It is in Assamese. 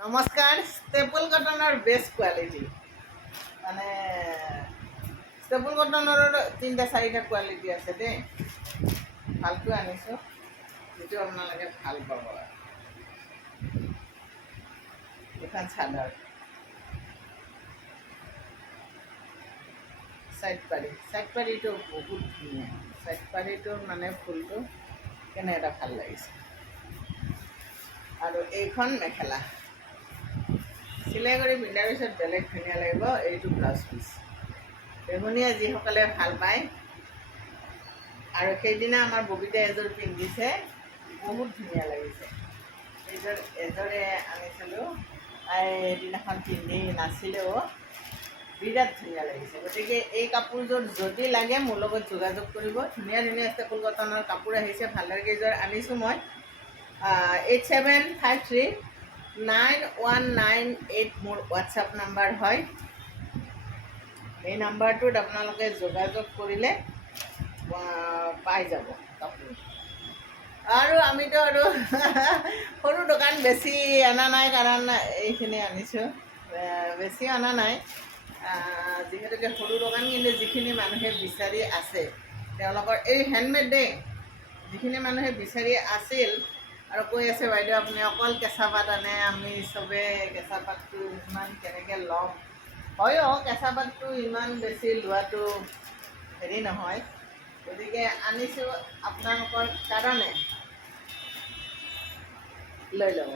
নমস্কাৰ। ষ্টেপল কটনৰ বেষ্ট কোৱালিটি মানে ষ্টেপল কটনৰ 3-4টা কোৱালিটি আছে দেই। ভালটো আনিছোঁ, যিটো আপোনালোকে ভাল পাব। এইখন চাদৰ চাইড পাৰিটো বহুত ধুনীয়া। চাইড পাৰিটোৰ মানে ফুলটো কেনে এটা ভাল লাগিছে। আৰু এইখন মেখেলা চিলাই কৰি পিন্ধাৰ পিছত বেলেগ ধুনীয়া লাগিব। এইটো ব্লাউজ পিচ বেঙুনীয়া যিসকলে ভাল পায়। আৰু সেইদিনা আমাৰ ববিতা এযোৰ পিন্ধিছে, বহুত ধুনীয়া লাগিছে। এযোৰে আনিছিলোঁ, তাই সেইদিনাখন পিন্ধি নাছিলেও, বিৰাট ধুনীয়া লাগিছে। গতিকে এই কাপোৰযোৰ যদি লাগে মোৰ লগত যোগাযোগ কৰিব। ধুনীয়া ধুনীয়া ষ্টেপল কটনৰ কাপোৰ আহিছে, ভালদৰে কেইযোৰ আনিছোঁ মই। 87539198 মোৰ হোৱাটছআপ নাম্বাৰ হয়। এই নাম্বাৰটোত আপোনালোকে যোগাযোগ কৰিলে পাই যাব কাপোৰ। আৰু আমিতো আৰু সৰু দোকান বেছি অনা নাই, কাৰণ এইখিনি আনিছোঁ। বেছি অনা নাই যিহেতুকে সৰু দোকান, কিন্তু যিখিনি মানুহে বিচাৰি আছে তেওঁলোকৰ এই হেণ্ডমেড দেই, যিখিনি মানুহে বিচাৰি আছিল আৰু কৈ আছে বাইদেউ আপুনি অকল কেঁচা পাত আনে, আমি চবেই কেঁচা পাতটো ইমান কেনেকৈ ল'ম। হয়, কেঁচা পাতটো ইমান বেছি লোৱাটো হেৰি নহয়। গতিকে আনিছোঁ আপোনালোকৰ কাৰণে, লৈ ল'ব।